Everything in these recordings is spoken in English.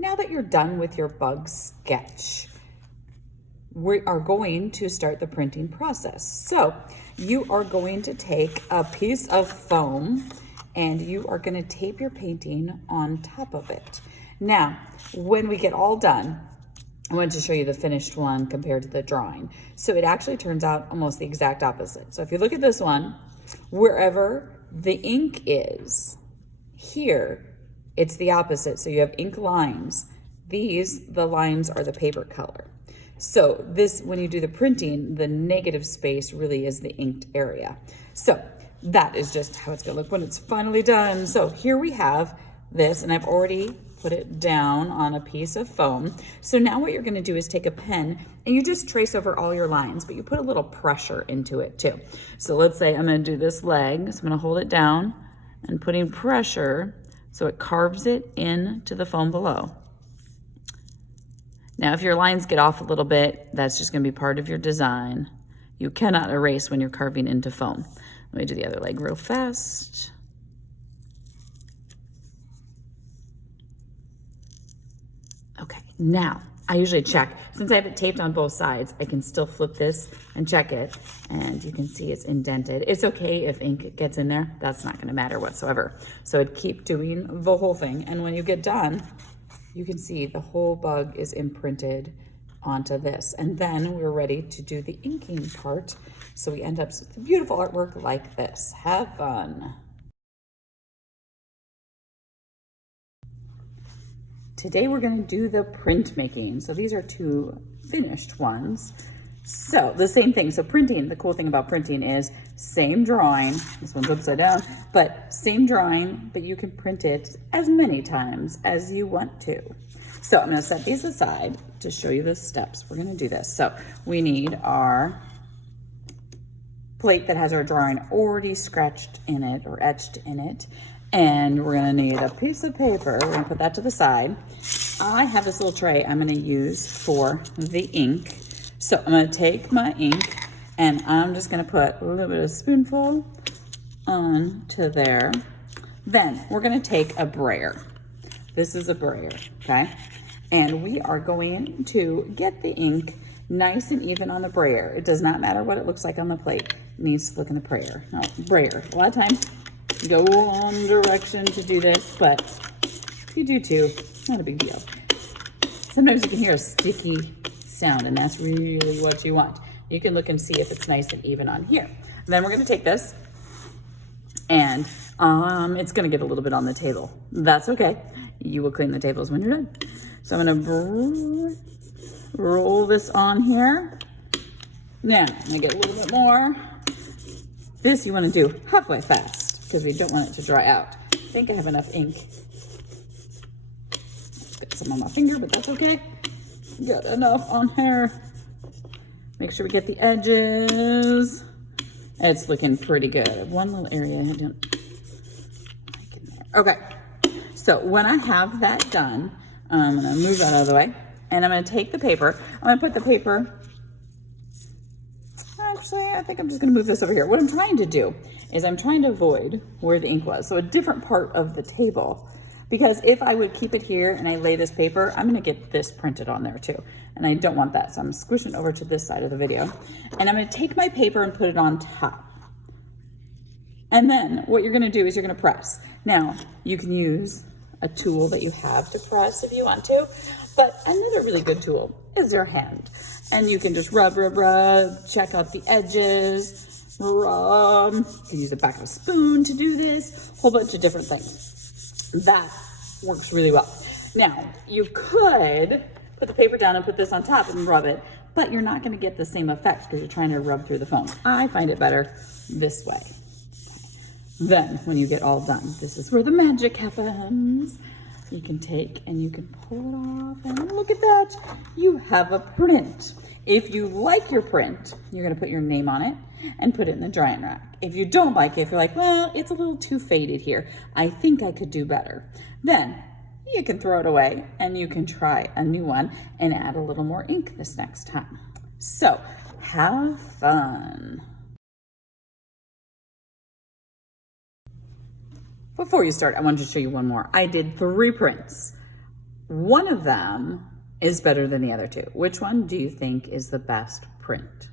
Now that you're done with your bug sketch, we are going to start the printing process. So you are going to take a piece of foam and you are going to tape your painting on top of it. Now, when we get all done, I wanted to show you the finished one compared to the drawing. So it actually turns out almost the exact opposite. So if you look at this one, wherever the ink is, here, it's the opposite. So you have ink lines. The lines are the paper color. So this, when you do the printing, the negative space really is the inked area. So that is just how it's gonna look when it's finally done. So here we have this, and I've already put it down on a piece of foam. So now what you're gonna do is take a pen and you just trace over all your lines, but you put a little pressure into it too. So let's say I'm gonna do this leg. So I'm gonna hold it down and putting pressure so it carves it into the foam below. Now, if your lines get off a little bit, that's just gonna be part of your design. You cannot erase when you're carving into foam. Let me do the other leg real fast. Okay, now, I usually check. Since I have it taped on both sides, I can still flip this and check it, and you can see it's indented. It's okay if ink gets in there. That's not gonna matter whatsoever. So I'd keep doing the whole thing, and when you get done, you can see the whole bug is imprinted onto this. And then we're ready to do the inking part. So we end up with a beautiful artwork like this. Have fun. Today we're gonna do the printmaking. So these are two finished ones. So the same thing, so printing, the cool thing about printing is same drawing, this one's upside down, but same drawing, but you can print it as many times as you want to. So I'm gonna set these aside to show you the steps. We're gonna do this. So we need our plate that has our drawing already scratched in it or etched in it. And we're gonna need a piece of paper. We're gonna put that to the side. I have this little tray I'm gonna use for the ink. So I'm gonna take my ink and I'm just gonna put a little bit of a spoonful onto there. Then we're gonna take a brayer. This is a brayer, okay? And we are going to get the ink nice and even on the brayer. It does not matter what it looks like on the plate. It needs to look in the brayer. No, brayer. A lot of times you go one direction to do this, but if you do too, not a big deal. Sometimes you can hear a sticky sound, and that's really what you want. You can look and see if it's nice and even on here. And then we're gonna take this, and it's gonna get a little bit on the table. That's okay. You will clean the tables when you're done. So I'm gonna roll this on here. Now, I'm gonna get a little bit more. This you wanna do halfway fast, because we don't want it to dry out. I think I have enough ink. Just got some on my finger, but that's okay. Got enough on here. Make sure we get the edges. It's looking pretty good. One little area I don't like in there. Okay, so when I have that done, I'm gonna move that out of the way, and I'm gonna take the paper. I'm gonna put the paper, actually, I think I'm just gonna move this over here. What I'm trying to do is I'm trying to avoid where the ink was, so a different part of the table. Because if I would keep it here and I lay this paper, I'm gonna get this printed on there too. And I don't want that, so I'm squishing over to this side of the video. And I'm gonna take my paper and put it on top. And then what you're gonna do is you're gonna press. Now, you can use a tool that you have to press if you want to, but another really good tool is your hand. And you can just rub, check out the edges, rub. You can use the back of a spoon to do this, a whole bunch of different things. That works really well. Now, you could put the paper down and put this on top and rub it, but you're not gonna get the same effect because you're trying to rub through the foam. I find it better this way. Then, when you get all done, this is where the magic happens. You can take and you can pull it off, and look at that, you have a print. If you like your print, you're gonna put your name on it and put it in the drying rack. If you don't like it, if you're like, well, it's a little too faded here, I think I could do better, then you can throw it away and you can try a new one and add a little more ink this next time. So, have fun. Before you start, I wanted to show you one more. I did 3 prints. one of them is better than the other two. Which one do you think is the best print?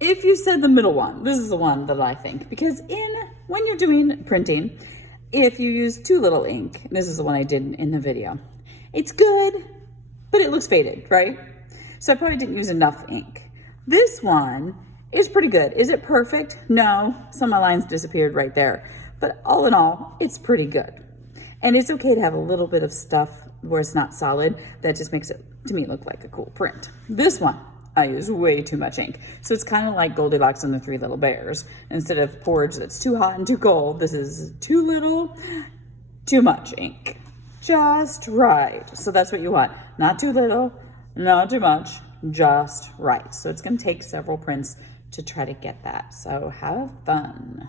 If you said the middle one, this is the one that I think, because when you're doing printing, if you use too little ink, this is the one I did in the video, it's good, but it looks faded, right? So I probably didn't use enough ink. This one is pretty good. Is it perfect? No, some of my lines disappeared right there. But all in all, it's pretty good. And it's okay to have a little bit of stuff where it's not solid. That just makes it, to me, look like a cool print. This one, I use way too much ink. So it's kind of like Goldilocks and the Three Little Bears. Instead of porridge that's too hot and too cold, this is too little, too much ink. Just right. So that's what you want. Not too little, not too much, just right. So it's going to take several prints to try to get that. So have fun.